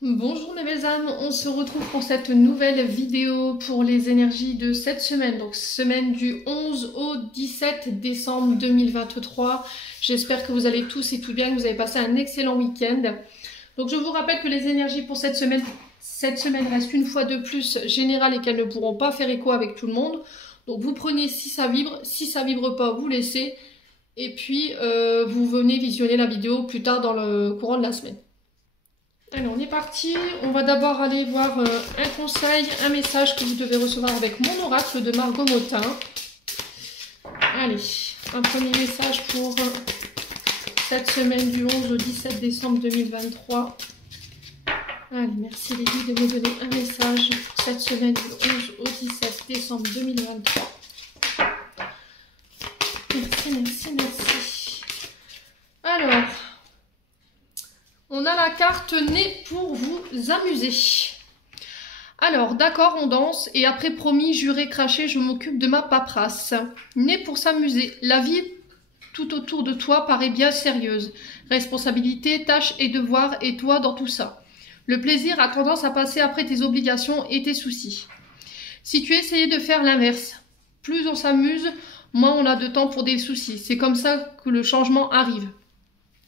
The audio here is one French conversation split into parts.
Bonjour mes belles âmes, on se retrouve pour cette nouvelle vidéo pour les énergies de cette semaine, donc semaine du 11 au 17 décembre 2023. J'espère que vous allez tous et tout bien, que vous avez passé un excellent week-end. Donc je vous rappelle que les énergies pour cette semaine restent une fois de plus générales et qu'elles ne pourront pas faire écho avec tout le monde. Donc vous prenez si ça vibre pas, vous laissez, et puis vous venez visionner la vidéo plus tard dans le courant de la semaine. Alors on est parti, on va d'abord aller voir un conseil, un message que vous devez recevoir avec mon oracle de Margot Motin. Allez, un premier message pour cette semaine du 11 au 17 décembre 2023. Allez, merci les guides de me donner un message pour cette semaine du 11 au 17 décembre 2023. Merci, merci, merci. Alors... on a la carte née pour vous amuser. Alors, d'accord, on danse, et après promis, juré, craché, je m'occupe de ma paperasse. Né pour s'amuser, la vie tout autour de toi paraît bien sérieuse. Responsabilité, tâches et devoirs, et toi dans tout ça. Le plaisir a tendance à passer après tes obligations et tes soucis. Si tu essayais de faire l'inverse, plus on s'amuse, moins on a de temps pour des soucis. C'est comme ça que le changement arrive.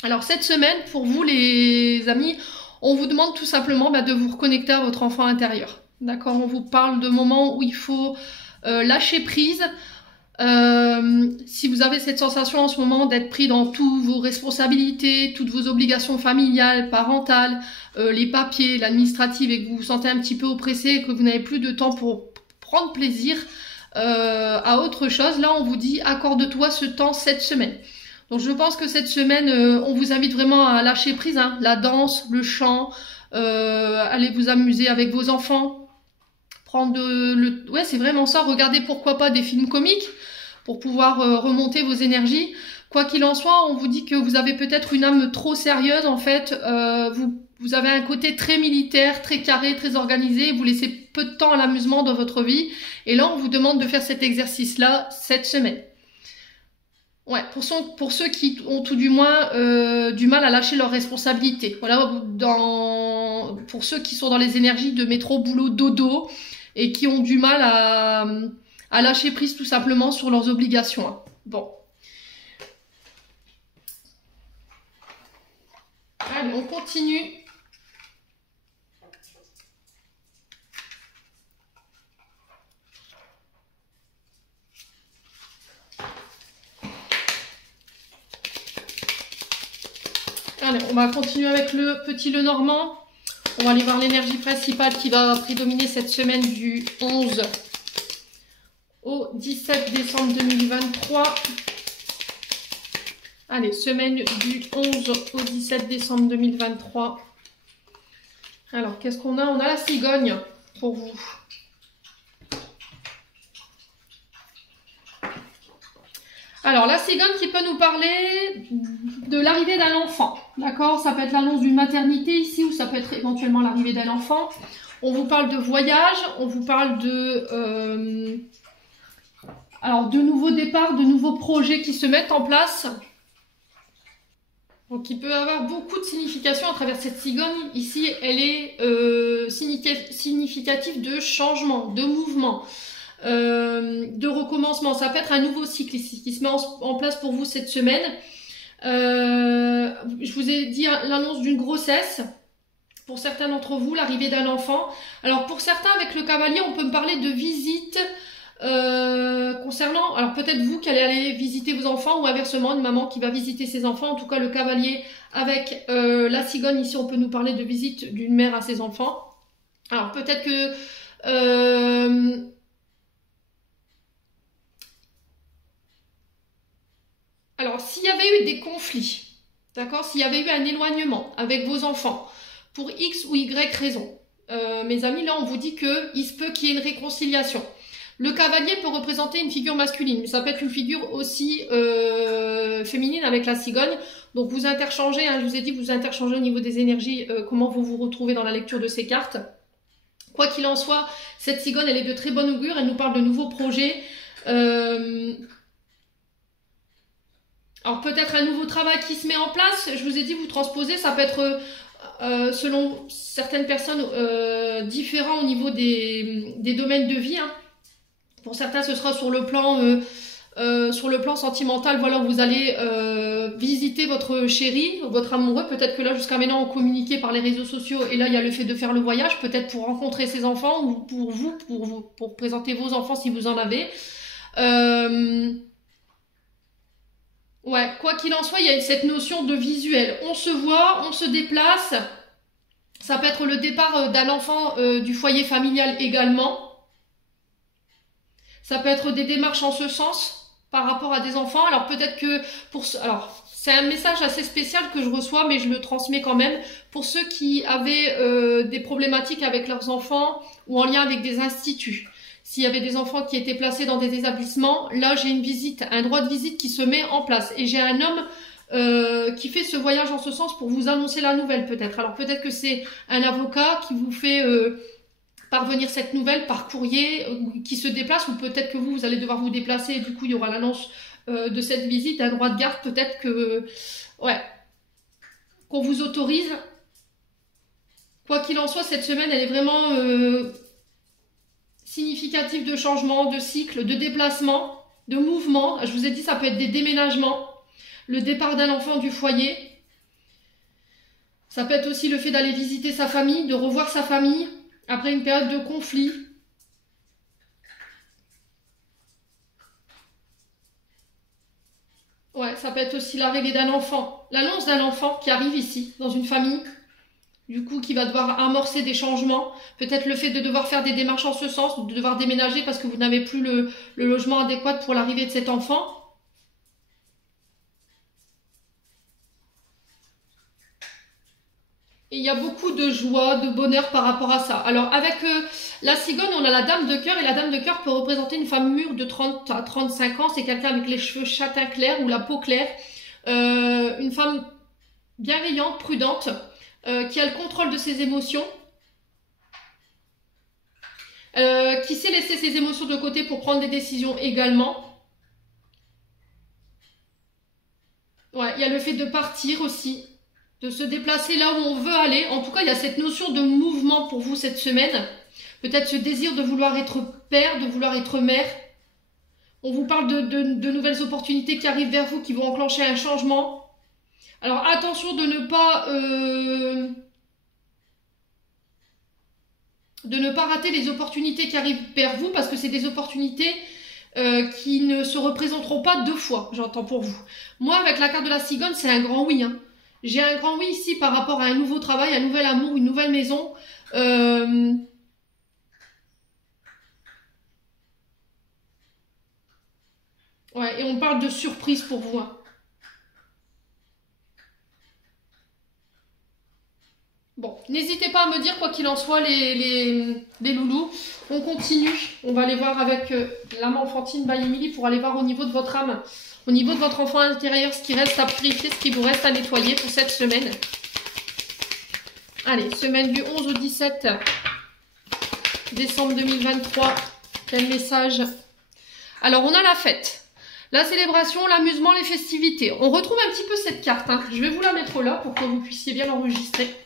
Alors cette semaine, pour vous les amis, on vous demande tout simplement de vous reconnecter à votre enfant intérieur. D'accord? On vous parle de moments où il faut lâcher prise. Si vous avez cette sensation en ce moment d'être pris dans toutes vos responsabilités, toutes vos obligations familiales, parentales, les papiers, l'administrative, et que vous vous sentez un petit peu oppressé et que vous n'avez plus de temps pour prendre plaisir à autre chose, là on vous dit accorde-toi ce temps cette semaine. Donc je pense que cette semaine, on vous invite vraiment à lâcher prise, hein, la danse, le chant, allez vous amuser avec vos enfants, ouais, c'est vraiment ça, regardez pourquoi pas des films comiques pour pouvoir remonter vos énergies. Quoi qu'il en soit, on vous dit que vous avez peut-être une âme trop sérieuse, en fait, vous avez un côté très militaire, très carré, très organisé, vous laissez peu de temps à l'amusement dans votre vie, et là on vous demande de faire cet exercice-là cette semaine. Ouais, pour ceux qui ont tout du moins du mal à lâcher leurs responsabilités. Voilà, pour ceux qui sont dans les énergies de métro, boulot, dodo et qui ont du mal à lâcher prise tout simplement sur leurs obligations. Hein. Bon. Allez, on continue. Allez, on va continuer avec le petit Lenormand. On va aller voir l'énergie principale qui va prédominer cette semaine du 11 au 17 décembre 2023. Allez, semaine du 11 au 17 décembre 2023. Alors, qu'est-ce qu'on a? On a la cigogne pour vous. Alors, la cigogne qui peut nous parler de l'arrivée d'un enfant, d'accord? Ça peut être l'annonce d'une maternité ici, ou ça peut être éventuellement l'arrivée d'un enfant. On vous parle de voyage, on vous parle de nouveaux départs, de nouveaux projets qui se mettent en place. Donc, il peut y avoir beaucoup de signification à travers cette cigogne. Ici, elle est significative de changement, de mouvement. De recommencement, ça peut être un nouveau cycle ici qui se met en place pour vous cette semaine. Je vous ai dit l'annonce d'une grossesse, pour certains d'entre vous l'arrivée d'un enfant. Alors pour certains avec le cavalier on peut me parler de visite concernant, alors peut-être vous qui allez aller visiter vos enfants, ou inversement une maman qui va visiter ses enfants. En tout cas le cavalier avec la cigogne ici, on peut nous parler de visite d'une mère à ses enfants. Alors peut-être que alors, s'il y avait eu des conflits, d'accord, s'il y avait eu un éloignement avec vos enfants, pour X ou Y raison, mes amis, là, on vous dit qu'il se peut qu'il y ait une réconciliation. Le cavalier peut représenter une figure masculine, mais ça peut être une figure aussi féminine avec la cigogne. Donc, vous interchangez, hein, je vous ai dit, vous interchangez au niveau des énergies, comment vous vous retrouvez dans la lecture de ces cartes. Quoi qu'il en soit, cette cigogne, elle est de très bon augure, elle nous parle de nouveaux projets. Alors peut-être un nouveau travail qui se met en place. Je vous ai dit, vous transposez, ça peut être selon certaines personnes, différent au niveau des domaines de vie. Hein. Pour certains, ce sera sur le plan sentimental. Voilà, vous allez visiter votre chéri, votre amoureux. Peut-être que là, jusqu'à maintenant, on communiquait par les réseaux sociaux. Et là, il y a le fait de faire le voyage, peut-être pour rencontrer ses enfants ou pour présenter vos enfants si vous en avez. Ouais, quoi qu'il en soit, il y a cette notion de visuel. On se voit, on se déplace. Ça peut être le départ d'un enfant du foyer familial également. Ça peut être des démarches en ce sens par rapport à des enfants. Alors peut-être que alors c'est un message assez spécial que je reçois, mais je le transmets quand même pour ceux qui avaient des problématiques avec leurs enfants ou en lien avec des instituts. S'il y avait des enfants qui étaient placés dans des établissements, là j'ai une visite, un droit de visite qui se met en place. Et j'ai un homme qui fait ce voyage en ce sens pour vous annoncer la nouvelle peut-être. Alors peut-être que c'est un avocat qui vous fait parvenir cette nouvelle par courrier, qui se déplace, ou peut-être que vous allez devoir vous déplacer et du coup il y aura l'annonce de cette visite, un droit de garde peut-être que, ouais, qu'on vous autorise. Quoi qu'il en soit, cette semaine elle est vraiment significative de changement, de cycle, de déplacement, de mouvement. Je vous ai dit, ça peut être des déménagements, le départ d'un enfant du foyer. Ça peut être aussi le fait d'aller visiter sa famille, de revoir sa famille après une période de conflit. Ouais, ça peut être aussi l'arrivée d'un enfant, l'annonce d'un enfant qui arrive ici, dans une famille. Du coup, qui va devoir amorcer des changements. Peut-être le fait de devoir faire des démarches en ce sens, de devoir déménager parce que vous n'avez plus le logement adéquat pour l'arrivée de cet enfant. Et il y a beaucoup de joie, de bonheur par rapport à ça. Alors, avec la cigogne, on a la dame de cœur. Et la dame de cœur peut représenter une femme mûre de 30 à 35 ans. C'est quelqu'un avec les cheveux châtain clair ou la peau claire. Une femme bienveillante, prudente. Qui a le contrôle de ses émotions, qui sait laisser ses émotions de côté pour prendre des décisions également. Ouais, il y a le fait de partir aussi, de se déplacer là où on veut aller. En tout cas, il y a cette notion de mouvement pour vous cette semaine. Peut-être ce désir de vouloir être père, de vouloir être mère. On vous parle de nouvelles opportunités qui arrivent vers vous, qui vont enclencher un changement. Alors attention de ne pas rater les opportunités qui arrivent vers vous, parce que c'est des opportunités qui ne se représenteront pas deux fois, j'entends pour vous. Moi, avec la carte de la cigogne, c'est un grand oui. Hein. J'ai un grand oui ici par rapport à un nouveau travail, un nouvel amour, une nouvelle maison. Ouais, et on parle de surprise pour vous. Hein. Bon, n'hésitez pas à me dire quoi qu'il en soit les loulous. On continue. On va aller voir avec l'âme enfantine by Emily pour aller voir au niveau de votre âme, au niveau de votre enfant intérieur, ce qui reste à purifier, ce qui vous reste à nettoyer pour cette semaine. Allez, semaine du 11 au 17 décembre 2023. Quel message? Alors, on a la fête, la célébration, l'amusement, les festivités. On retrouve un petit peu cette carte. Hein. Je vais vous la mettre là pour que vous puissiez bien l'enregistrer.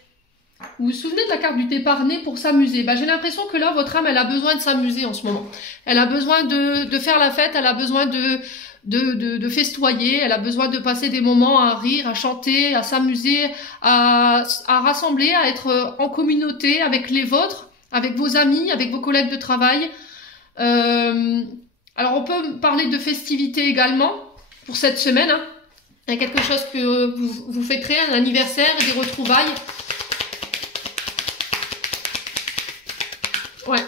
Vous vous souvenez de la carte du départ né pour s'amuser? J'ai l'impression que là, votre âme, elle a besoin de s'amuser en ce moment. Elle a besoin de faire la fête, elle a besoin de festoyer, elle a besoin de passer des moments à rire, à chanter, à s'amuser, à rassembler, à être en communauté avec les vôtres, avec vos amis, avec vos collègues de travail. Alors, on peut parler de festivités également pour cette semaine. Hein. Il y a quelque chose que vous fêterez, un anniversaire, des retrouvailles. Ouais,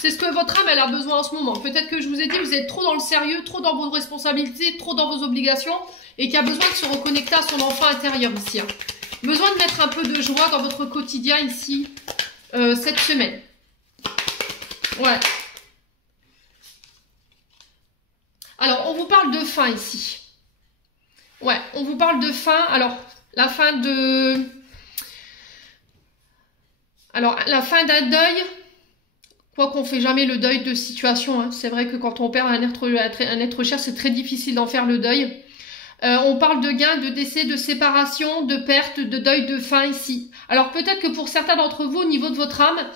c'est ce que votre âme, elle a besoin en ce moment. Peut-être que je vous ai dit, vous êtes trop dans le sérieux, trop dans vos responsabilités, trop dans vos obligations, et qu'il y a besoin de se reconnecter à son enfant intérieur ici. Hein. Besoin de mettre un peu de joie dans votre quotidien ici, cette semaine. Ouais. Alors, on vous parle de fin ici. Ouais, on vous parle de fin. Alors, la fin de... Alors, la fin d'un deuil... Quoi qu'on ne fait jamais le deuil de situation, hein. C'est vrai que quand on perd un être cher, c'est très difficile d'en faire le deuil. On parle de gain, de décès, de séparation, de perte, de deuil, de fin ici. Alors peut-être que pour certains d'entre vous, au niveau de votre âme,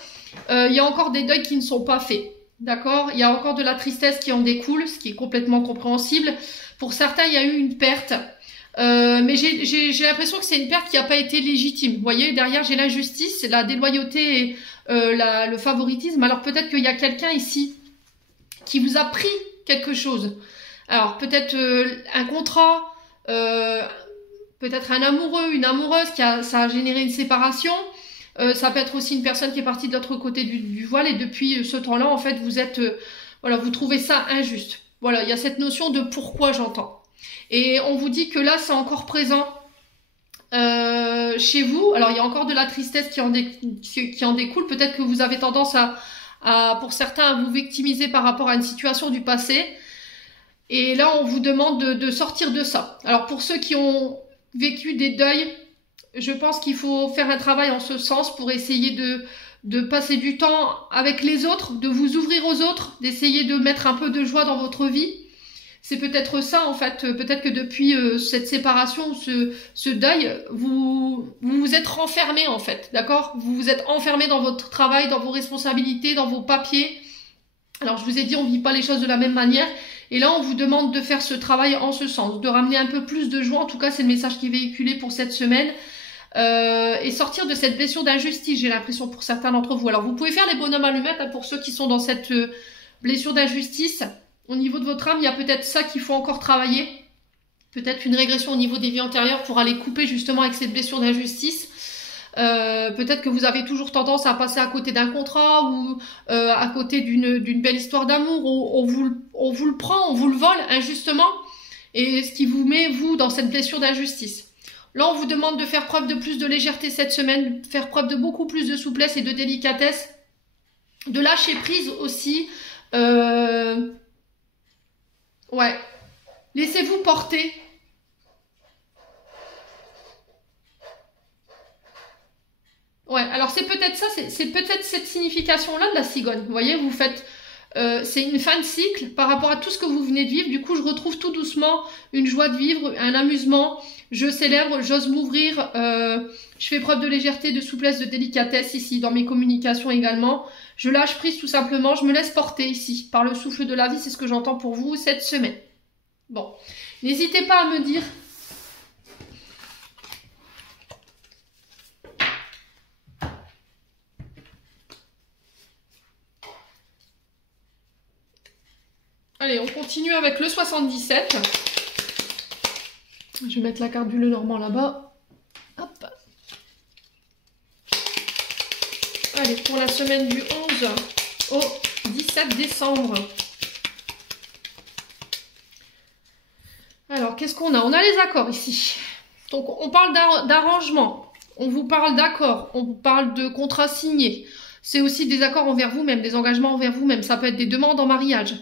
il y a encore des deuils qui ne sont pas faits. D'accord? Il y a encore de la tristesse qui en découle, ce qui est complètement compréhensible. Pour certains, il y a eu une perte. Mais j'ai l'impression que c'est une perte qui n'a pas été légitime. Vous voyez, derrière, j'ai l'injustice, la déloyauté et le favoritisme. Alors peut-être qu'il y a quelqu'un ici qui vous a pris quelque chose. Alors peut-être un contrat, peut-être un amoureux, une amoureuse ça a généré une séparation. Ça peut être aussi une personne qui est partie de l'autre côté du voile et depuis ce temps-là, en fait, vous êtes, voilà, vous trouvez ça injuste. Voilà, il y a cette notion de pourquoi j'entends. Et on vous dit que là, c'est encore présent chez vous. Alors, il y a encore de la tristesse qui en découle. Peut-être que vous avez tendance pour certains, à vous victimiser par rapport à une situation du passé. Et là, on vous demande de sortir de ça. Alors, pour ceux qui ont vécu des deuils, je pense qu'il faut faire un travail en ce sens pour essayer de passer du temps avec les autres, de vous ouvrir aux autres, d'essayer de mettre un peu de joie dans votre vie. C'est peut-être ça, en fait. Peut-être que depuis cette séparation, ce deuil, vous vous êtes renfermé, en fait. D'accord? Vous vous êtes enfermé dans votre travail, dans vos responsabilités, dans vos papiers. Alors, je vous ai dit, on ne vit pas les choses de la même manière. Et là, on vous demande de faire ce travail en ce sens, de ramener un peu plus de joie. En tout cas, c'est le message qui est véhiculé pour cette semaine. Et sortir de cette blessure d'injustice, j'ai l'impression, pour certains d'entre vous. Alors, vous pouvez faire les bonhommes allumettes hein, pour ceux qui sont dans cette blessure d'injustice. Au niveau de votre âme, il y a peut-être ça qu'il faut encore travailler. Peut-être une régression au niveau des vies antérieures pour aller couper justement avec cette blessure d'injustice. Peut-être que vous avez toujours tendance à passer à côté d'un contrat ou à côté d'une belle histoire d'amour. On vous le prend, on vous le vole injustement. Et ce qui vous met, vous, dans cette blessure d'injustice. Là, on vous demande de faire preuve de plus de légèreté cette semaine, de faire preuve de beaucoup plus de souplesse et de délicatesse, de lâcher prise aussi. Ouais, laissez-vous porter. Ouais, alors c'est peut-être ça, c'est peut-être cette signification-là de la cigogne. Vous voyez, vous faites... c'est une fin de cycle par rapport à tout ce que vous venez de vivre. Du coup, je retrouve tout doucement une joie de vivre, un amusement. Je célèbre, j'ose m'ouvrir. Je fais preuve de légèreté, de souplesse, de délicatesse ici, dans mes communications également. Je lâche prise tout simplement. Je me laisse porter ici par le souffle de la vie. C'est ce que j'entends pour vous cette semaine. Bon, n'hésitez pas à me dire... Allez, on continue avec le 77. Je vais mettre la carte du Lenormand là-bas. Hop. Allez, pour la semaine du 11 au 17 décembre. Alors, qu'est-ce qu'on a? On a les accords ici. Donc, on parle d'arrangement. On vous parle d'accords. On vous parle de contrats signés. C'est aussi des accords envers vous-même, des engagements envers vous-même. Ça peut être des demandes en mariage.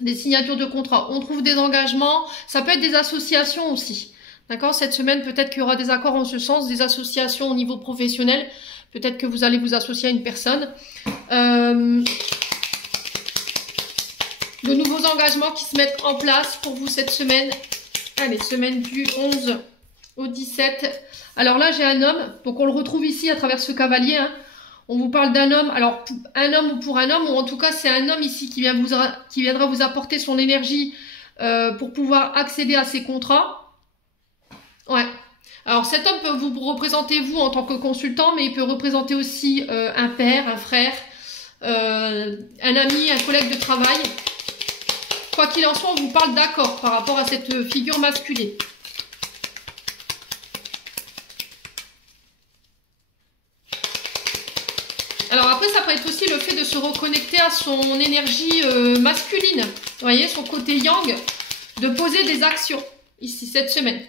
Des signatures de contrat, on trouve des engagements, ça peut être des associations aussi. D'accord? Cette semaine, peut-être qu'il y aura des accords en ce sens, des associations au niveau professionnel. Peut-être que vous allez vous associer à une personne. De nouveaux engagements qui se mettent en place pour vous cette semaine. Allez, semaine du 11 au 17. Alors là, j'ai un homme, donc on le retrouve ici à travers ce cavalier, hein. On vous parle d'un homme, alors un homme ou pour un homme, ou en tout cas c'est un homme ici qui viendra vous apporter son énergie pour pouvoir accéder à ces contrats. Ouais. Alors cet homme peut vous représenter vous en tant que consultant, mais il peut représenter aussi un père, un frère, un ami, un collègue de travail. Quoi qu'il en soit, on vous parle d'accord par rapport à cette figure masculine. Alors après, ça peut être aussi le fait de se reconnecter à son énergie masculine. Vous voyez, son côté yang, de poser des actions ici, cette semaine.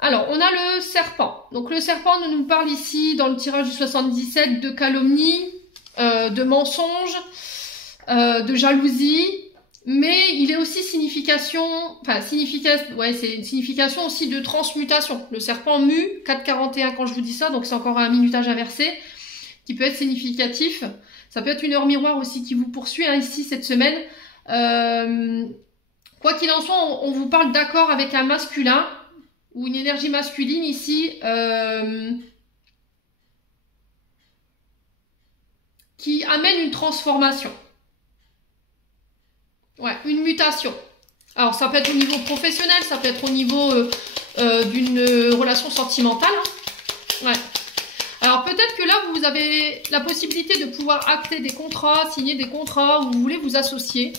Alors, on a le serpent. Donc le serpent nous parle ici, dans le tirage du 77, de calomnie, de mensonge, de jalousie. Mais il est aussi signification, ouais, c'est une signification aussi de transmutation. Le serpent mue, 4,41 quand je vous dis ça, donc c'est encore un minutage inversé, qui peut être significatif. Ça peut être une heure miroir aussi qui vous poursuit hein, ici cette semaine. Quoi qu'il en soit, on vous parle d'accord avec un masculin ou une énergie masculine ici qui amène une transformation. Ouais, une mutation. Alors, ça peut être au niveau professionnel, ça peut être au niveau d'une relation sentimentale. Hein. Ouais. Alors, peut-être que là, vous avez la possibilité de pouvoir acter des contrats, signer des contrats, ou vous voulez vous associer.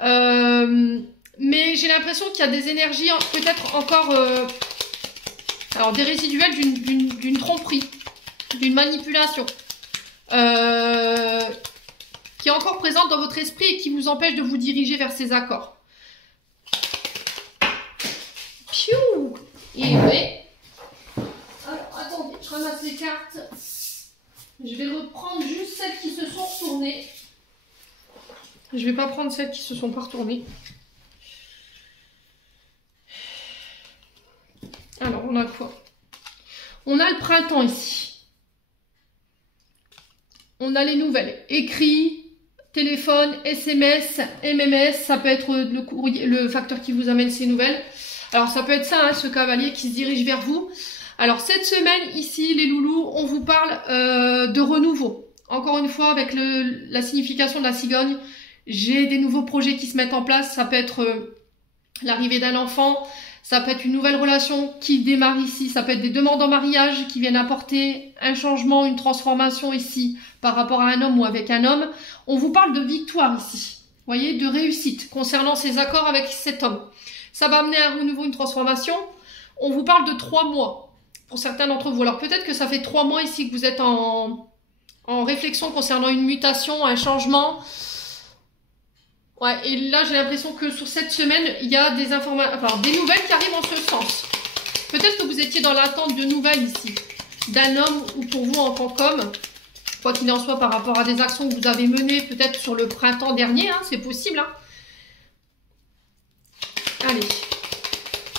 Mais j'ai l'impression qu'il y a des énergies, peut-être encore, alors des résiduels d'une tromperie, d'une manipulation, qui est encore présente dans votre esprit et qui vous empêche de vous diriger vers ces accords. Piou! Et oui. Alors, attendez, je ramasse les cartes. Je vais reprendre juste celles qui se sont retournées. Je vais pas prendre celles qui se sont pas retournées. Alors, on a quoi? On a le printemps ici. On a les nouvelles. Écrit, téléphone, SMS, MMS. Ça peut être le courrier, le facteur qui vous amène ces nouvelles. Alors, ça peut être ça, hein, ce cavalier qui se dirige vers vous. Alors, cette semaine, ici, les loulous, on vous parle de renouveau. Encore une fois, avec la signification de la cigogne, j'ai des nouveaux projets qui se mettent en place. Ça peut être l'arrivée d'un enfant. Ça peut être une nouvelle relation qui démarre ici. Ça peut être des demandes en mariage qui viennent apporter un changement, une transformation ici par rapport à un homme ou avec un homme. On vous parle de victoire ici. Vous voyez, de réussite concernant ces accords avec cet homme. Ça va amener un renouveau, une transformation. On vous parle de 3 mois pour certains d'entre vous. Alors peut-être que ça fait 3 mois ici que vous êtes en réflexion concernant une mutation, un changement. Ouais, et là, j'ai l'impression que sur cette semaine, il y a des informations, enfin, des nouvelles qui arrivent en ce sens. Peut-être que vous étiez dans l'attente de nouvelles ici, d'un homme ou pour vous en tant qu'homme, quoi qu'il en soit par rapport à des actions que vous avez menées peut-être sur le printemps dernier, hein, c'est possible. Hein. Allez,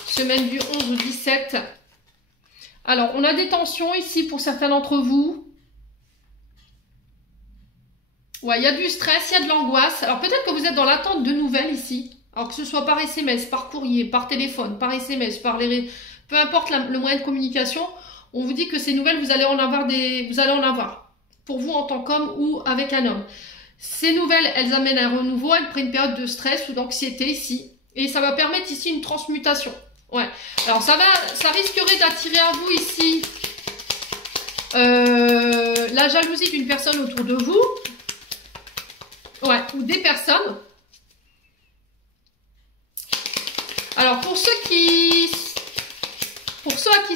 semaine du 11 au 17. Alors, on a des tensions ici pour certains d'entre vous. Ouais, il y a du stress, il y a de l'angoisse. Alors peut-être que vous êtes dans l'attente de nouvelles ici. Alors que ce soit par SMS, par courrier, par téléphone, par SMS, par les... Peu importe le moyen de communication, on vous dit que ces nouvelles, vous allez en avoir vous allez en avoir. Pour vous en tant qu'homme ou avec un homme. Ces nouvelles, elles amènent un renouveau après une période de stress ou d'anxiété ici. Et ça va permettre ici une transmutation. Ouais. Alors ça risquerait d'attirer à vous ici la jalousie d'une personne autour de vous. Ouais, ou des personnes. Alors, pour ceux à qui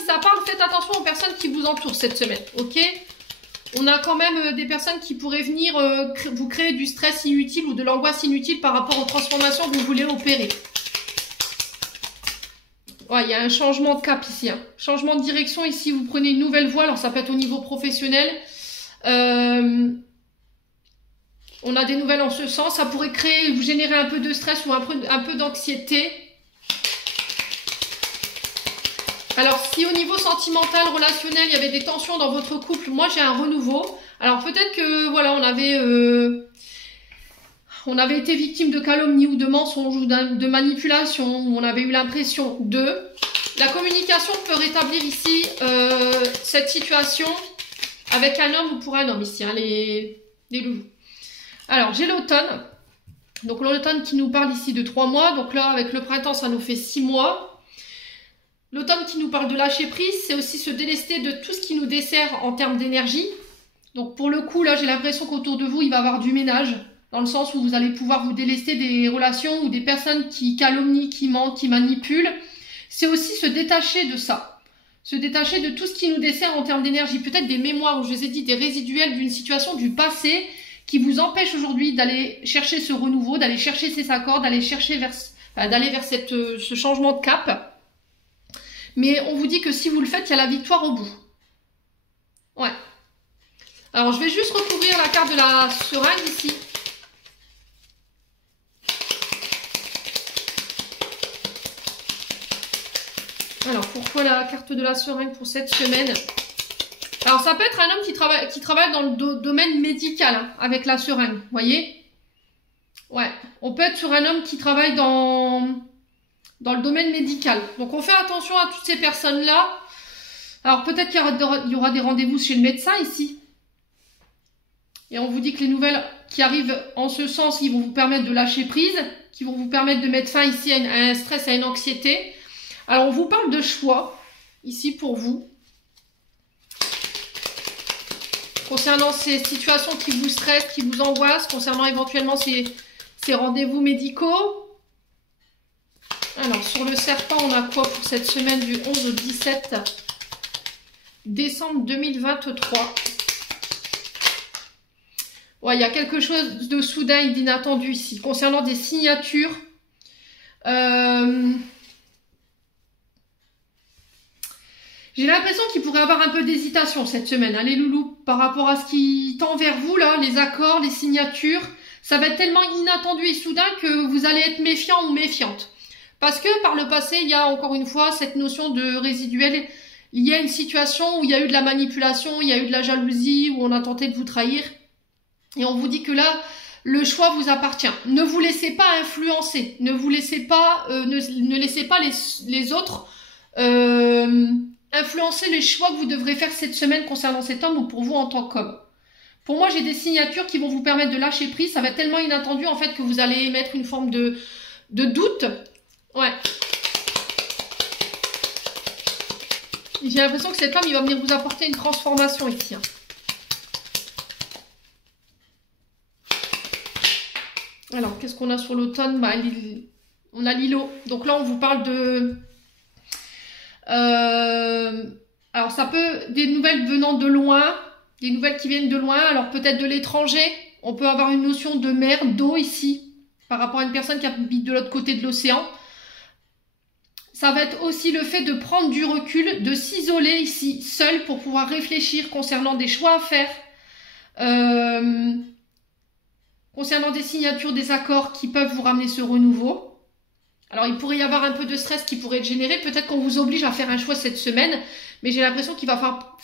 ça parle, faites attention aux personnes qui vous entourent cette semaine, ok? On a quand même des personnes qui pourraient venir vous créer du stress inutile ou de l'angoisse inutile par rapport aux transformations que vous voulez opérer. Ouais, il y a un changement de cap ici. Hein. Changement de direction ici, vous prenez une nouvelle voie. Alors, ça peut être au niveau professionnel. On a des nouvelles en ce sens. Ça pourrait vous générer un peu de stress ou un peu d'anxiété. Alors, si au niveau sentimental, relationnel, il y avait des tensions dans votre couple, moi j'ai un renouveau. Alors, peut-être que, voilà, on avait été victime de calomnie ou de mensonges ou de manipulation. Où on avait eu l'impression de... La communication peut rétablir ici cette situation avec un homme ou pour un homme ici, hein, les loulous. Alors, j'ai l'automne. Donc, l'automne qui nous parle ici de 3 mois. Donc là, avec le printemps, ça nous fait 6 mois. L'automne qui nous parle de lâcher prise, c'est aussi se délester de tout ce qui nous dessert en termes d'énergie. Donc, pour le coup, là, j'ai l'impression qu'autour de vous, il va y avoir du ménage. Dans le sens où vous allez pouvoir vous délester des relations ou des personnes qui calomnient, qui mentent, qui manipulent. C'est aussi se détacher de ça. Se détacher de tout ce qui nous dessert en termes d'énergie. Peut-être des mémoires, je vous ai dit, des résiduels d'une situation du passé qui vous empêche aujourd'hui d'aller chercher ce renouveau, d'aller chercher ces accords, d'aller vers ce changement de cap. Mais on vous dit que si vous le faites, il y a la victoire au bout. Ouais. Alors, je vais juste recouvrir la carte de la seringue ici. Alors, pourquoi la carte de la seringue pour cette semaine? Alors, ça peut être un homme qui travaille dans le domaine médical, hein, avec la seringue, vous voyez? Ouais, On peut être sur un homme qui travaille dans le domaine médical. Donc on fait attention à toutes ces personnes-là. Alors peut-être qu'il y aura des rendez-vous chez le médecin ici. Et on vous dit que les nouvelles qui arrivent en ce sens, ils vont vous permettre de lâcher prise, qui vont vous permettre de mettre fin ici à un stress, à une anxiété. Alors on vous parle de choix, ici pour vous. Concernant ces situations qui vous stressent, qui vous angoissent, concernant éventuellement ces rendez-vous médicaux. Alors sur le serpent, on a quoi pour cette semaine du 11 au 17 décembre 2023? Ouais, il y a quelque chose de soudain et d'inattendu ici. Concernant des signatures, j'ai l'impression qu'il pourrait y avoir un peu d'hésitation cette semaine, hein, les loulous, par rapport à ce qui tend vers vous, là, les accords, les signatures. Ça va être tellement inattendu et soudain que vous allez être méfiant ou méfiante. Parce que par le passé, il y a encore une fois cette notion de résiduel. Il y a une situation où il y a eu de la manipulation, il y a eu de la jalousie, où on a tenté de vous trahir. Et on vous dit que là, le choix vous appartient. Ne vous laissez pas influencer. Ne vous laissez pas, ne laissez pas les autres influencer les choix que vous devrez faire cette semaine concernant cet homme ou pour vous en tant qu'homme. Pour moi, j'ai des signatures qui vont vous permettre de lâcher prise. Ça va être tellement inattendu en fait que vous allez émettre une forme de doute. Ouais. J'ai l'impression que cet homme, il va venir vous apporter une transformation ici. Hein. Alors, qu'est-ce qu'on a sur l'automne? Bah, on a l'îlot. Donc là, on vous parle de... alors, ça peut... Des nouvelles venant de loin. Des nouvelles qui viennent de loin. Alors, peut-être de l'étranger. On peut avoir une notion de mer, d'eau ici. Par rapport à une personne qui habite de l'autre côté de l'océan. Ça va être aussi le fait de prendre du recul, de s'isoler ici, seul, pour pouvoir réfléchir concernant des choix à faire. Concernant des signatures, des accords qui peuvent vous ramener ce renouveau. Alors, il pourrait y avoir un peu de stress qui pourrait être généré. Peut-être qu'on vous oblige à faire un choix cette semaine. Mais j'ai l'impression qu'il va pas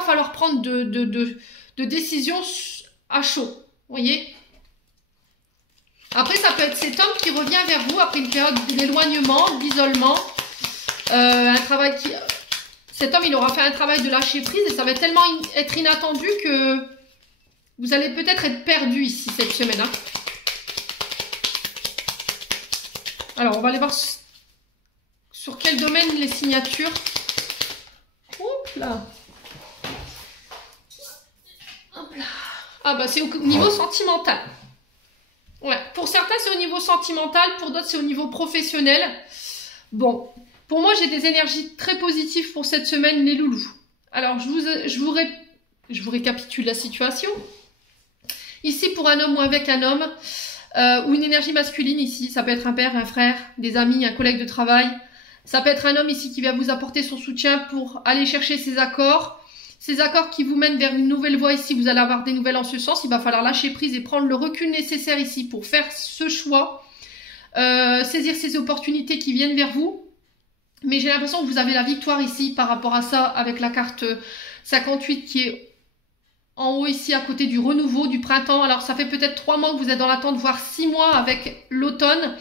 falloir prendre de décisions à chaud. Vous voyez? Après, ça peut être cet homme qui revient vers vous après une période d'éloignement, d'isolement. Un travail qui... Cet homme, il aura fait un travail de lâcher prise et ça va tellement être inattendu que vous allez peut-être être perdu ici cette semaine. Hein. Alors, on va aller voir sur quel domaine les signatures. Oups là. Hop là. Ah bah c'est au niveau sentimental. Ouais, pour certains c'est au niveau sentimental, pour d'autres c'est au niveau professionnel. Bon, pour moi j'ai des énergies très positives pour cette semaine les loulous. Alors je vous récapitule la situation. Ici pour un homme ou avec un homme, ou une énergie masculine ici, ça peut être un père, un frère, des amis, un collègue de travail. Ça peut être un homme ici qui va vous apporter son soutien pour aller chercher ses accords. Ces accords qui vous mènent vers une nouvelle voie ici, vous allez avoir des nouvelles en ce sens. Il va falloir lâcher prise et prendre le recul nécessaire ici pour faire ce choix. Saisir ces opportunités qui viennent vers vous. Mais j'ai l'impression que vous avez la victoire ici par rapport à ça avec la carte 58 qui est en haut ici à côté du renouveau, du printemps. Alors ça fait peut-être 3 mois que vous êtes dans l'attente, voire 6 mois avec l'automne.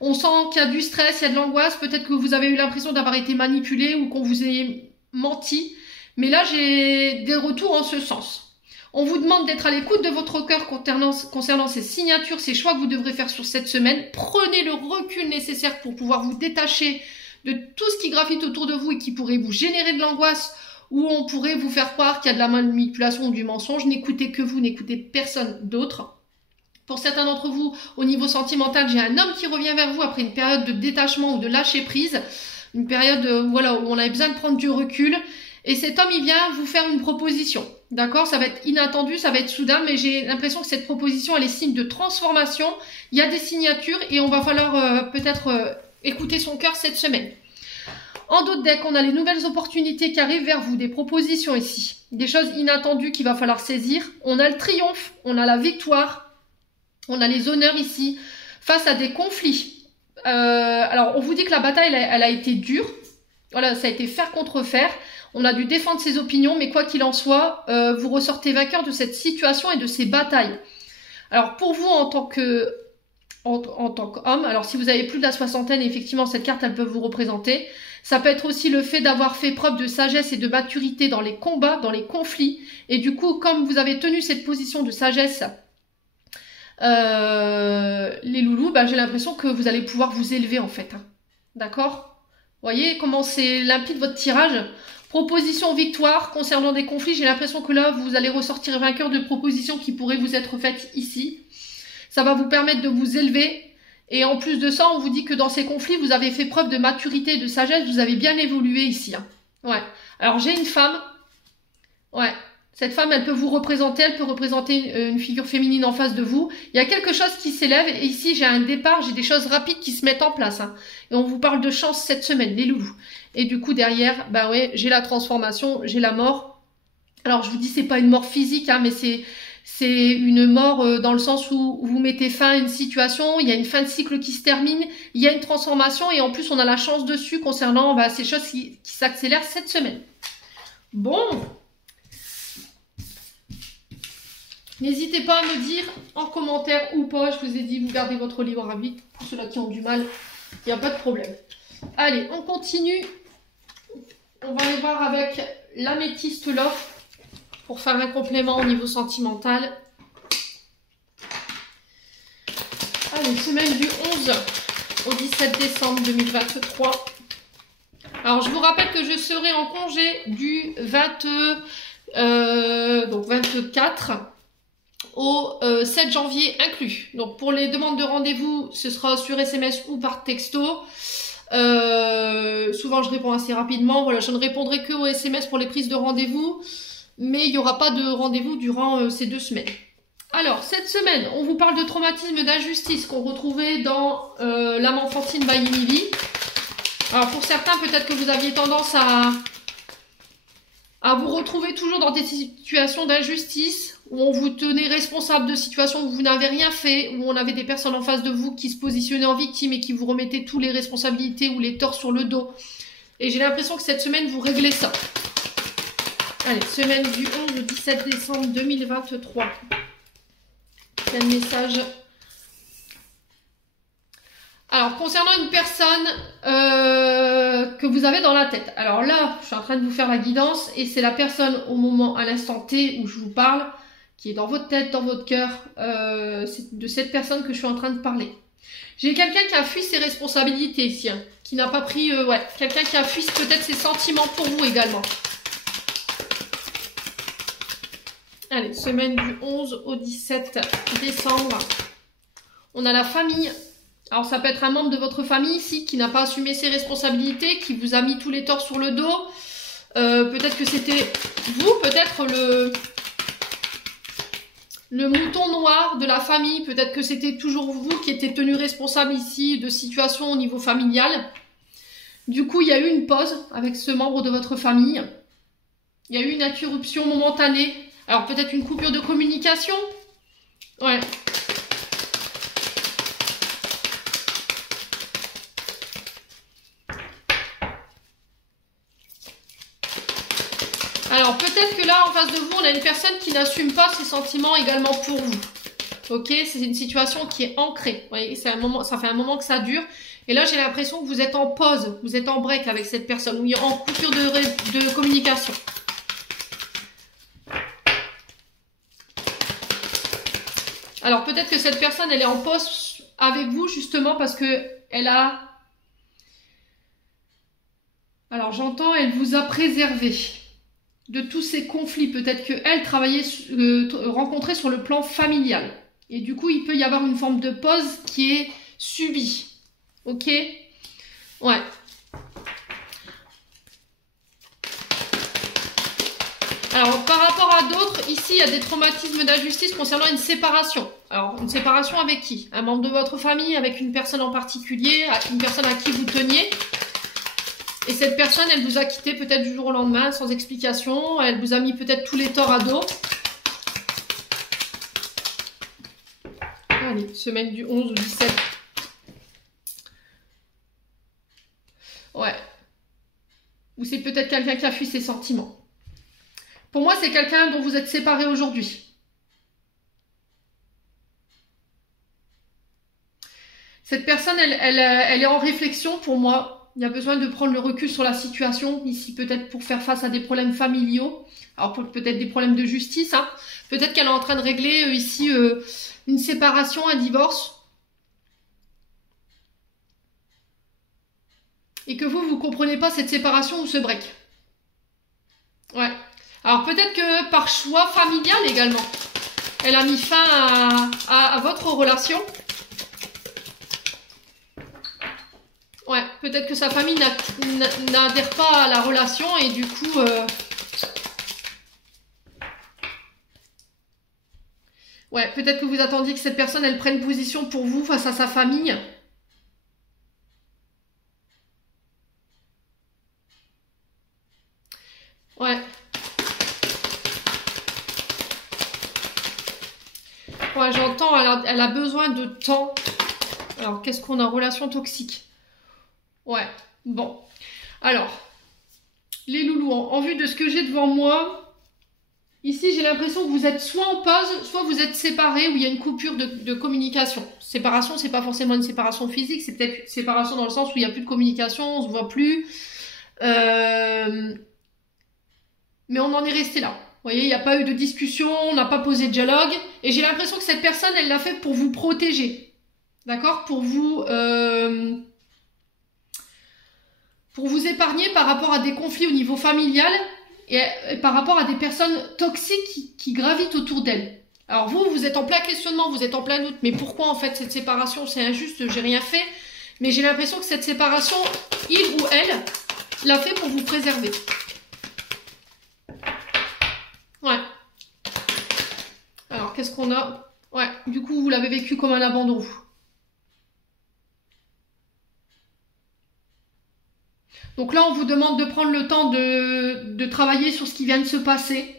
On sent qu'il y a du stress, il y a de l'angoisse. Peut-être que vous avez eu l'impression d'avoir été manipulé ou qu'on vous ait menti. Mais là, j'ai des retours en ce sens. On vous demande d'être à l'écoute de votre cœur concernant ces signatures, ces choix que vous devrez faire sur cette semaine. Prenez le recul nécessaire pour pouvoir vous détacher de tout ce qui gravite autour de vous et qui pourrait vous générer de l'angoisse ou on pourrait vous faire croire qu'il y a de la manipulation ou du mensonge. N'écoutez que vous, n'écoutez personne d'autre. Pour certains d'entre vous, au niveau sentimental, j'ai un homme qui revient vers vous après une période de détachement ou de lâcher prise. Une période voilà, où on avait besoin de prendre du recul. Et cet homme, il vient vous faire une proposition. D'accord? Ça va être inattendu, ça va être soudain, mais j'ai l'impression que cette proposition, elle est signe de transformation. Il y a des signatures et on va falloir peut-être écouter son cœur cette semaine. En dos de deck, on a les nouvelles opportunités qui arrivent vers vous, des propositions ici. Des choses inattendues qu'il va falloir saisir. On a le triomphe, on a la victoire, on a les honneurs ici, face à des conflits. Alors, on vous dit que la bataille, elle a été dure. Voilà, ça a été fer contre fer. On a dû défendre ses opinions, mais quoi qu'il en soit, vous ressortez vainqueur de cette situation et de ces batailles. Alors pour vous, en tant en tant qu'homme. Alors si vous avez plus de la soixantaine, effectivement cette carte elle peut vous représenter. Ça peut être aussi le fait d'avoir fait preuve de sagesse et de maturité dans les combats, dans les conflits. Et du coup, comme vous avez tenu cette position de sagesse, les loulous, bah, j'ai l'impression que vous allez pouvoir vous élever en fait. Hein. D'accord? Voyez comment c'est limpide votre tirage. Proposition victoire concernant des conflits. J'ai l'impression que là, vous allez ressortir vainqueur de propositions qui pourraient vous être faites ici. Ça va vous permettre de vous élever. Et en plus de ça, on vous dit que dans ces conflits, vous avez fait preuve de maturité et de sagesse. Vous avez bien évolué ici. Hein. Ouais. Alors, j'ai une femme. Ouais. Cette femme, elle peut vous représenter. Elle peut représenter une figure féminine en face de vous. Il y a quelque chose qui s'élève. Et ici, j'ai un départ. J'ai des choses rapides qui se mettent en place. Hein. Et on vous parle de chance cette semaine, les loulous. Et du coup, derrière, bah ouais, j'ai la transformation, j'ai la mort. Alors, je vous dis, c'est pas une mort physique, hein, mais c'est une mort dans le sens où vous mettez fin à une situation, il y a une fin de cycle qui se termine, il y a une transformation et en plus, on a la chance dessus concernant bah, ces choses qui s'accélèrent cette semaine. Bon. N'hésitez pas à me dire en commentaire ou pas, je vous ai dit, vous gardez votre libre arbitre. Pour ceux-là qui ont du mal, il n'y a pas de problème. Allez, on continue. On va aller voir avec l'améthyste Love pour faire un complément au niveau sentimental. Allez, semaine du 11 au 17 décembre 2023. Alors, je vous rappelle que je serai en congé du 24 au 7 janvier inclus. Donc, pour les demandes de rendez-vous, ce sera sur SMS ou par texto. Souvent je réponds assez rapidement. Voilà, je ne répondrai que aux SMS pour les prises de rendez-vous, mais il n'y aura pas de rendez-vous durant ces 2 semaines. Alors cette semaine on vous parle de traumatisme, d'injustice qu'on retrouvait dans l'âme enfantine by Emily. Alors pour certains peut-être que vous aviez tendance à vous retrouver toujours dans des situations d'injustice où on vous tenait responsable de situations où vous n'avez rien fait, où on avait des personnes en face de vous qui se positionnaient en victime et qui vous remettaient toutes les responsabilités ou les torts sur le dos. Et j'ai l'impression que cette semaine, vous réglez ça. Allez, semaine du 11 au 17 décembre 2023. Quel message? Alors, concernant une personne que vous avez dans la tête. Alors là, je suis en train de vous faire la guidance et c'est la personne au moment, à l'instant T où je vous parle, qui est dans votre tête, dans votre cœur, c'est de cette personne que je suis en train de parler. J'ai quelqu'un qui a fui ses responsabilités ici, hein, qui n'a pas pris, quelqu'un qui a fui peut-être ses sentiments pour vous également. Allez, semaine du 11 au 17 décembre. On a la famille. Alors ça peut être un membre de votre famille ici qui n'a pas assumé ses responsabilités, qui vous a mis tous les torts sur le dos. Peut-être que c'était vous, peut-être le mouton noir de la famille. Peut-être que c'était toujours vous qui étiez tenu responsable ici de situations au niveau familial. Du coup, il y a eu une pause avec ce membre de votre famille. Il y a eu une interruption momentanée. Alors peut-être une coupure de communication. Ouais. Alors peut-être que là en face de vous on a une personne qui n'assume pas ses sentiments également pour vous. Ok, c'est une situation qui est ancrée. Vous voyez, c'est un moment, ça fait un moment que ça dure. Et là j'ai l'impression que vous êtes en pause, vous êtes en break avec cette personne, ou en coupure de communication. Alors peut-être que cette personne elle est en pause avec vous justement parce que elle a... Alors j'entends, elle vous a préservé de tous ces conflits. Peut-être qu'elle travaillait, rencontrait sur le plan familial. Et du coup, il peut y avoir une forme de pause qui est subie. Ok? Ouais. Alors, par rapport à d'autres, ici, il y a des traumatismes d'injustice concernant une séparation. Alors, une séparation avec qui? Un membre de votre famille, avec une personne en particulier, une personne à qui vous teniez. Et cette personne, elle vous a quitté peut-être du jour au lendemain, sans explication. Elle vous a mis peut-être tous les torts à dos. Allez, semaine du 11 au 17. Ouais. Ou c'est peut-être quelqu'un qui a fui ses sentiments. Pour moi, c'est quelqu'un dont vous êtes séparés aujourd'hui. Cette personne, elle est en réflexion pour moi. Il y a besoin de prendre le recul sur la situation, ici peut-être pour faire face à des problèmes familiaux, alors peut-être des problèmes de justice, hein. Peut-être qu'elle est en train de régler ici une séparation, un divorce. Et que vous comprenez pas cette séparation ou ce break. Ouais. Alors peut-être que par choix familial également, elle a mis fin à votre relation. Ouais, peut-être que sa famille n'adhère pas à la relation et du coup... Ouais, peut-être que vous attendiez que cette personne, elle prenne position pour vous face à sa famille. Ouais. Ouais, j'entends, elle a besoin de temps. Alors, qu'est-ce qu'on a? Relation toxique. Ouais, bon. Alors, les loulous, en vue de ce que j'ai devant moi, ici, j'ai l'impression que vous êtes soit en pause, soit vous êtes séparés, où il y a une coupure de communication. Séparation, c'est pas forcément une séparation physique, c'est peut-être une séparation dans le sens où il n'y a plus de communication, on se voit plus. Mais on en est resté là. Vous voyez, il n'y a pas eu de discussion, on n'a pas posé de dialogue. Et j'ai l'impression que cette personne, elle l'a fait pour vous protéger. D'accord? Pour vous épargner par rapport à des conflits au niveau familial et par rapport à des personnes toxiques qui gravitent autour d'elle. Alors vous êtes en plein questionnement, vous êtes en plein doute. Mais pourquoi en fait cette séparation? C'est injuste, j'ai rien fait. Mais j'ai l'impression que cette séparation, il ou elle, l'a fait pour vous préserver. Ouais. Alors, qu'est-ce qu'on a? Ouais, du coup, vous l'avez vécu comme un abandon, vous. Donc là, on vous demande de prendre le temps de travailler sur ce qui vient de se passer.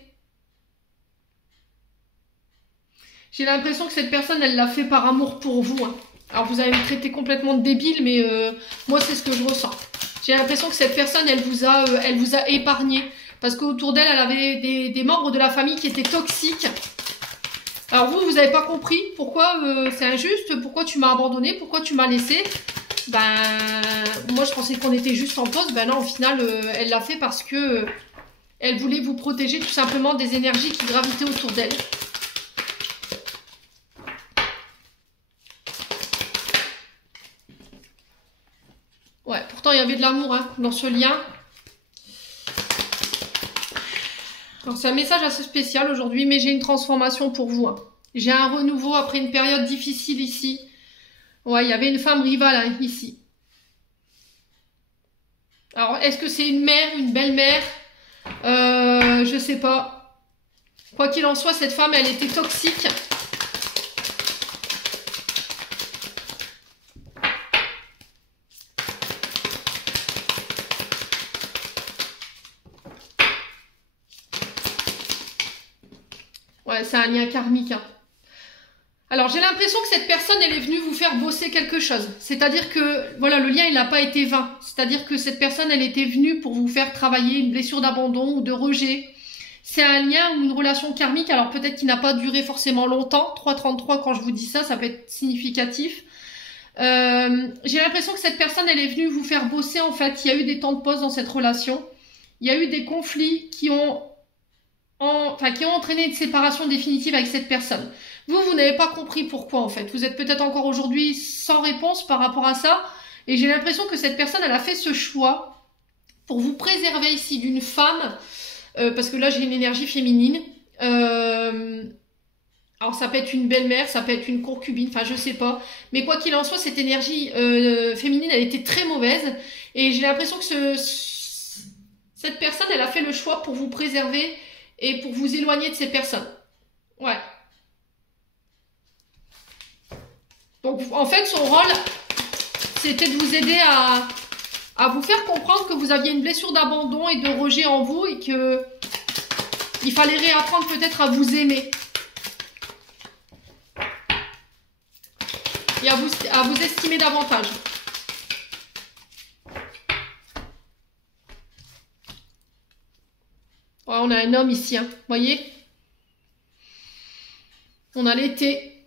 J'ai l'impression que cette personne, elle l'a fait par amour pour vous, hein. Alors, vous allez me traiter complètement de débile, mais moi, c'est ce que je ressens. J'ai l'impression que cette personne, elle vous a épargné. Parce qu'autour d'elle, elle avait des membres de la famille qui étaient toxiques. Alors vous n'avez pas compris pourquoi c'est injuste, pourquoi tu m'as abandonné, pourquoi tu m'as laissé. Ben, moi je pensais qu'on était juste en pause. Ben non, au final, elle l'a fait parce que elle voulait vous protéger tout simplement des énergies qui gravitaient autour d'elle. Ouais, pourtant il y avait de l'amour hein, dans ce lien. C'est un message assez spécial aujourd'hui, mais j'ai une transformation pour vous. Hein. J'ai un renouveau après une période difficile ici. Ouais, il y avait une femme rivale hein, ici. Alors, est-ce que c'est une mère, une belle-mère? Je sais pas. Quoi qu'il en soit, cette femme, elle était toxique. Ouais, c'est un lien karmique. Hein. Alors, j'ai l'impression que cette personne, elle est venue vous faire bosser quelque chose. C'est-à-dire que, voilà, le lien, il n'a pas été vain. C'est-à-dire que cette personne, elle était venue pour vous faire travailler une blessure d'abandon ou de rejet. C'est un lien ou une relation karmique, alors peut-être qu'il n'a pas duré forcément longtemps. 3,33, quand je vous dis ça, ça peut être significatif. J'ai l'impression que cette personne, elle est venue vous faire bosser, en fait. Il y a eu des temps de pause dans cette relation. Il y a eu des conflits qui ont entraîné une séparation définitive avec cette personne. Vous n'avez pas compris pourquoi en fait. Vous êtes peut-être encore aujourd'hui sans réponse par rapport à ça. Et j'ai l'impression que cette personne, elle a fait ce choix pour vous préserver ici d'une femme. Parce que là, j'ai une énergie féminine. Alors ça peut être une belle-mère, ça peut être une concubine, enfin je sais pas. Mais quoi qu'il en soit, cette énergie féminine, elle était très mauvaise. Et j'ai l'impression que cette personne, elle a fait le choix pour vous préserver et pour vous éloigner de ces personnes. Ouais. Donc, en fait, son rôle, c'était de vous aider à vous faire comprendre que vous aviez une blessure d'abandon et de rejet en vous et que il fallait réapprendre peut-être à vous aimer. Et à vous estimer davantage. Ouais, on a un homme ici, hein. Vous voyez? On a l'été.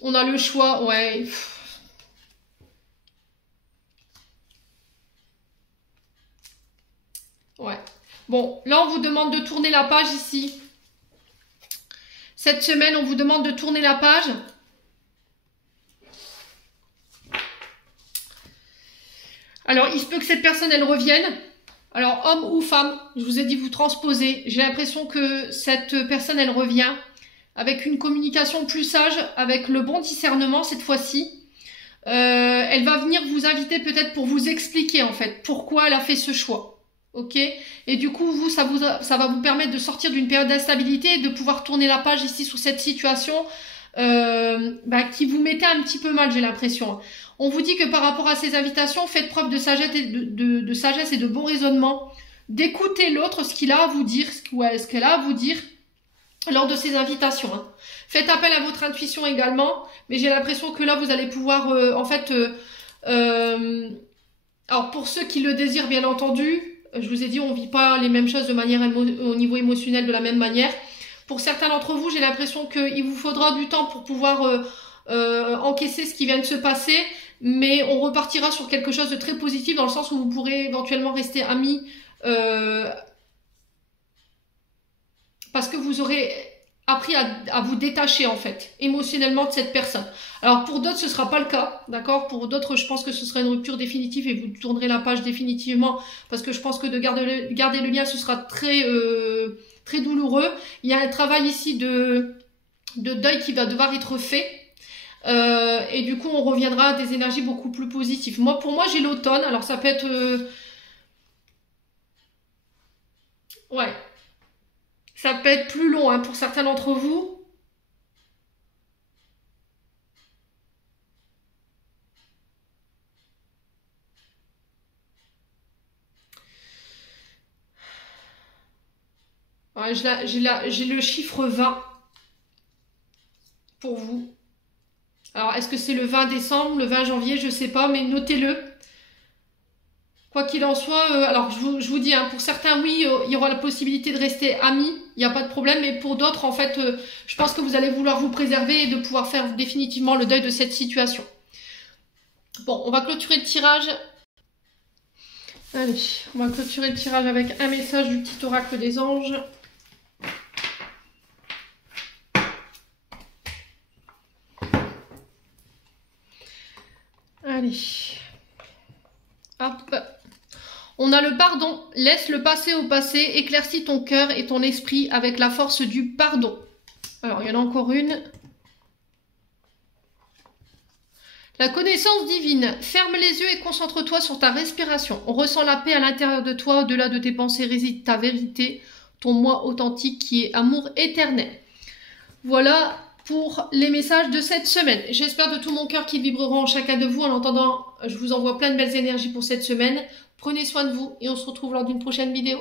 On a le choix, ouais. Ouais. Bon, là, on vous demande de tourner la page ici. Cette semaine, on vous demande de tourner la page. Alors, il se peut que cette personne, elle revienne. Alors, homme ou femme, je vous ai dit, vous transposez. J'ai l'impression que cette personne, elle revient avec une communication plus sage, avec le bon discernement cette fois-ci. Elle va venir vous inviter peut-être pour vous expliquer en fait pourquoi elle a fait ce choix. Ok? Et du coup, vous, ça va vous permettre de sortir d'une période d'instabilité et de pouvoir tourner la page ici sur cette situation qui vous mettait un petit peu mal, j'ai l'impression. On vous dit que par rapport à ces invitations, faites preuve de sagesse et de sagesse et de bon raisonnement. D'écouter l'autre, ce qu'il a à vous dire, ce qu'elle a à vous dire lors de ces invitations. Hein. Faites appel à votre intuition également, mais j'ai l'impression que là, vous allez pouvoir, alors pour ceux qui le désirent, bien entendu, je vous ai dit, on ne vit pas les mêmes choses de manière au niveau émotionnel de la même manière. Pour certains d'entre vous, j'ai l'impression qu'il vous faudra du temps pour pouvoir encaisser ce qui vient de se passer, mais on repartira sur quelque chose de très positif dans le sens où vous pourrez éventuellement rester amis parce que vous aurez appris à vous détacher en fait émotionnellement de cette personne. Alors pour d'autres ce sera pas le cas, d'accord? Pour d'autres je pense que ce sera une rupture définitive et vous tournerez la page définitivement parce que je pense que de garder le lien ce sera très très douloureux. Il y a un travail ici de deuil qui va devoir être fait. Et du coup on reviendra à des énergies beaucoup plus positives. Pour moi j'ai l'automne, alors ça peut être ouais, ça peut être plus long hein, pour certains d'entre vous. Ouais, j'ai le chiffre 20 pour vous. Alors, est-ce que c'est le 20 décembre, le 20 janvier, je sais pas, mais notez-le. Quoi qu'il en soit, alors je vous dis, hein, pour certains, oui, il y aura la possibilité de rester amis, il n'y a pas de problème, mais pour d'autres, en fait, je pense que vous allez vouloir vous préserver et de pouvoir faire définitivement le deuil de cette situation. Bon, on va clôturer le tirage. Allez, on va clôturer le tirage avec un message du petit oracle des anges. Allez. Hop. On a le pardon. Laisse le passé au passé. Éclaircis ton cœur et ton esprit avec la force du pardon. Alors, il y en a encore une. La connaissance divine. Ferme les yeux et concentre-toi sur ta respiration. On ressent la paix à l'intérieur de toi. Au-delà de tes pensées réside ta vérité, ton moi authentique qui est amour éternel. Voilà pour les messages de cette semaine. J'espère de tout mon cœur qu'ils vibreront en chacun de vous. En attendant, je vous envoie plein de belles énergies pour cette semaine. Prenez soin de vous et on se retrouve lors d'une prochaine vidéo.